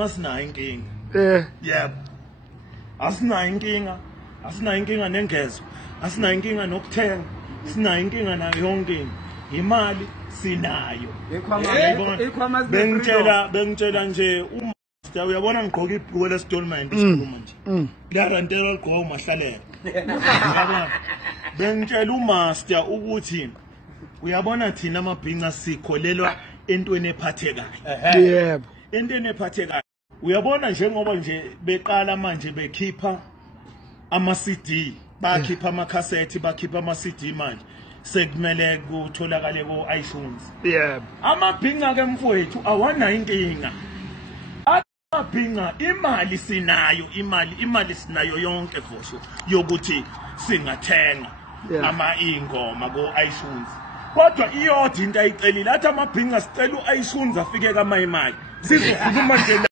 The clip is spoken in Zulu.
Asinayo inkinga. Yebo. Asinayo inkinga nengezo. Asinayo inkinga nokuthenga. Sinayo inkinga nayo yonke. Imali sinayo. Bengitshela nje uma uyabona ngigqoka ibhruku lesitolment isikhuluma nje. Kuyarantela ligqoka umahlalele. Yabona. Bengitshela umaster ukuthi uyabona thina amabhinqa sikholelwa entweni ephathekayo. Yebo. Entweni ephathekayo. Uyabona njengoba nje beqala manje bekhipha ama-CD, bakhipha ama-cassette, bakhipha ama-CD manje. Sekumele kutholakale ko-iTunes. Yebo. Amabhinqa ke mfowethu awanayo inkinga. Amabhinqa imali sinayo, imali sinayo yonke fosho yokuthi singathenga ingoma ko-iTunes. Kodwa iyodwa into ayicelile athi amabhinqa sicela u-iTunes afike kaMayimali. Sizokhuluma nje